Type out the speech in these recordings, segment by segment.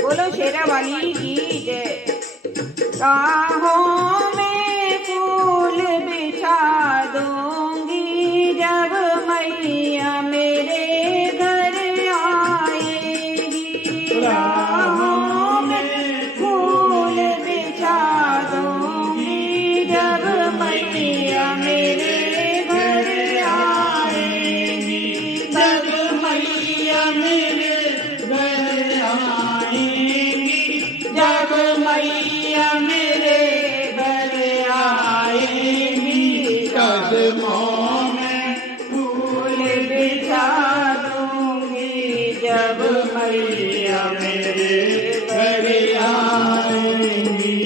बोलो शेरा वाली की जय। राहों में फूल बिछा दूंगी जब मैया मेरे घर आएगी। राहों में फूल बिछा दूंगी जब मैया मेरे घर आएगी। जब मैया मेरे घर आएगी, जब मैया मेरे घर आएगी, कदमों में फूल बिछा दूंगी जब मैया मेरे घर आएगी।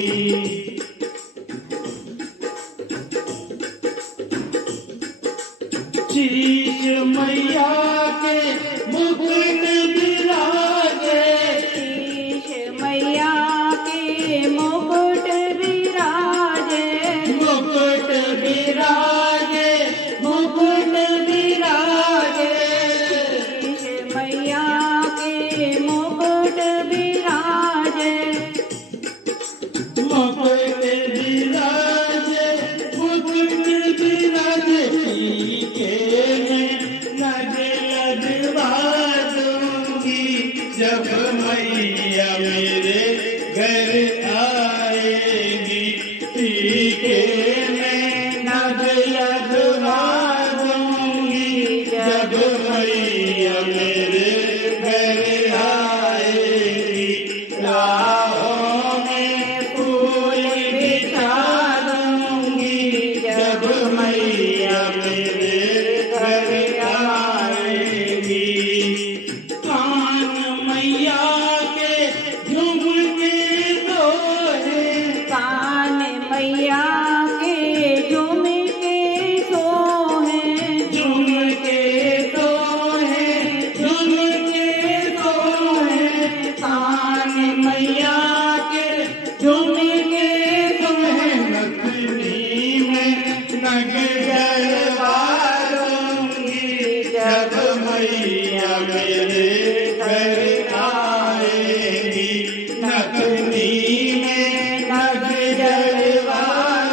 शीश मैया के मुकुट विराजे, शीश मैया के मुकुट विराजे, मुकुट विराजे, मुकुट विराजे। शीश मैया के मुकुट विराजे, मुकुट विराजे, मुकुट विराजे। टीके में नग लगवा दूंगी जब मैया मेरे घर आएगी। टीके में नग लगवा दूंगी जब मैया मेरे घर आएगी। राहों में फूल बिछा दूंगी जब मैया मेरे घर आएगी। कान मैया के झुमके तो है, कान मैया के झुमके तो है, झुमके तो है, झुमके तो है। कान मैया के झुमके तो है, नथनी में नग डलवा दूंगी जब मैया मेरे घर आएगी। नथनी में नग डलवा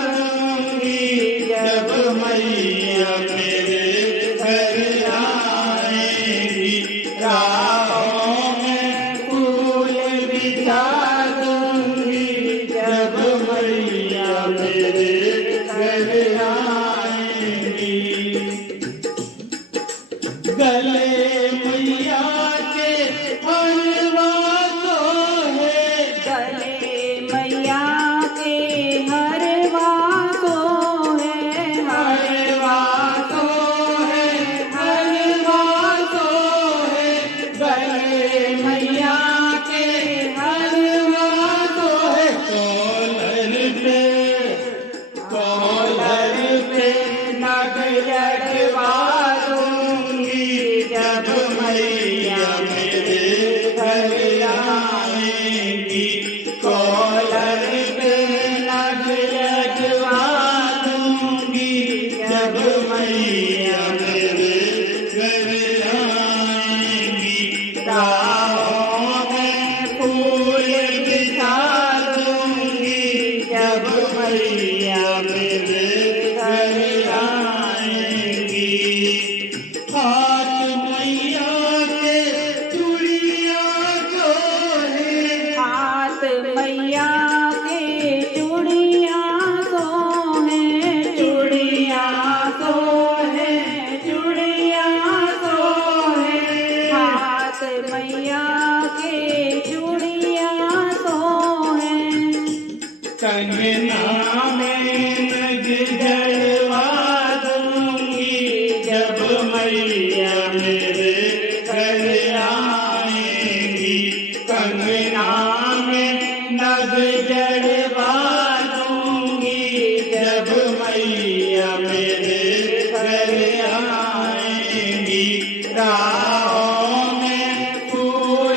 दूंगी जब मैया मेरे घर आएगी। राहों में फूल बिछा दूंगी जब मैया मेरे घर आएगी। गले मैया के हलवा तो है, गले मैया के हलवा तो है, हलवा तो है, हलवा तो है। गले मैया के हलवा तो है। कॉलर पे नग जड़वा दूंगी जब मैया मेरे घर आएगी। कॉलर पे नग जड़वा दूंगी जब मैया मेरे घर आएगी। राहों में फूल बिछा दूंगी जब मैया मेरे घर आएगी। हाथ मैया के चूड़िया जो है, हाथ मैया के चूड़िया तो है, चूड़िया तो है, चूड़िया तो है। हाथ मैया के चूड़िया तो है। कंगना में नग जड़वा दूंगी जब मैया मेरे घर आएगी। कंगना में नग जड़वा दूंगी जब मैया मेरे घर आएगी। राहों में फूल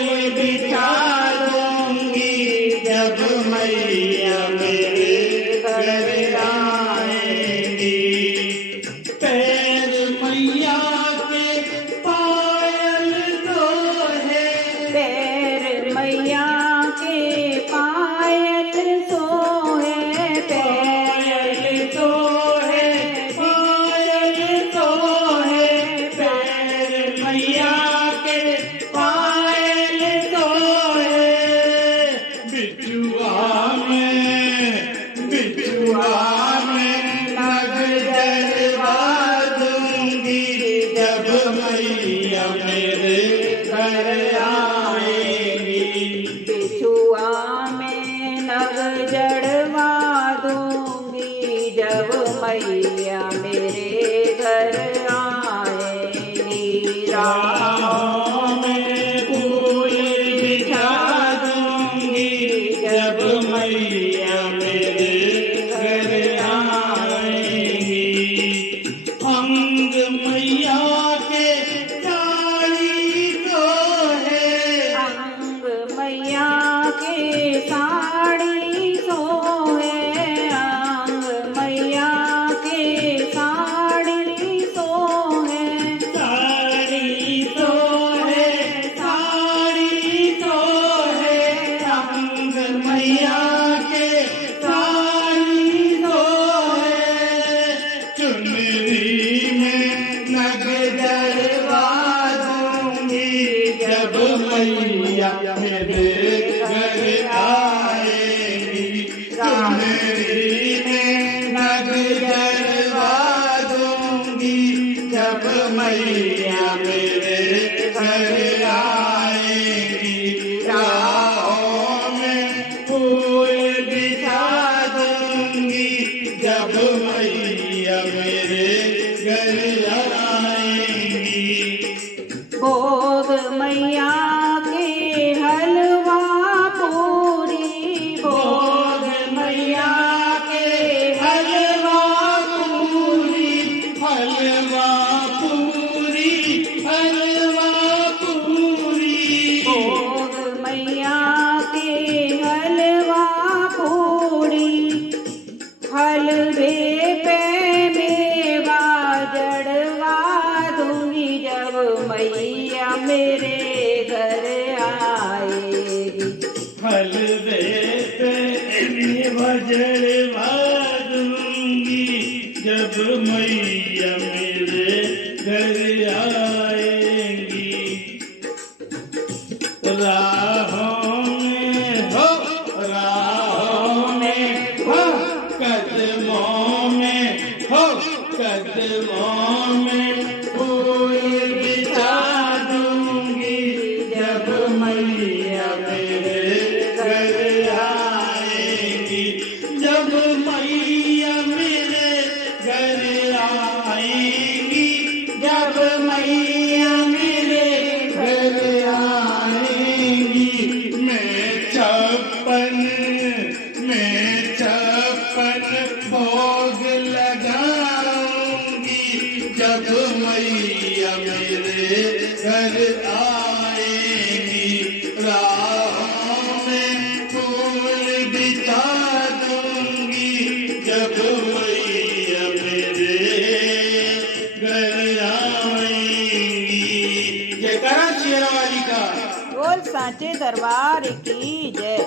मैया मेरे घर आएगी, चुनरी में नग जलवा दूंगी, जब मैया मेरे घर आएगी। राहों में फूल बिछा दूंगी, जब मैया मेरे घर आएगी। भोग मैया के हलवा पूरी, भोग मैया के हलवा पूरी, हलवा पूरी, हलवा पूरी, भोग मैया के हलवा पूरी। हलवे पे मेवा जड़वा दूंगी, जब मैया मेरे घर आएगी। हलवे पे मेवा जड़वा दूंगी, जब मैया मेरे घर आएगी। राहों में हो, राहों में हो, कदमों में हो, कदमों में फूल बिछा दूंगी, जब मैया मेरे घर आएगी। जब मैया मेरे घर आएगी, जब मैया मेरे घर आएगी। मैं छप्पन भोग लगाऊंगी, जब मैया मेरे घर आएगी। राहों में फूल बिछा दूंगी, जब मैया मेरे घर आएगी। जयकारा शेरावाली का। बोल सांचे दरबार की जय।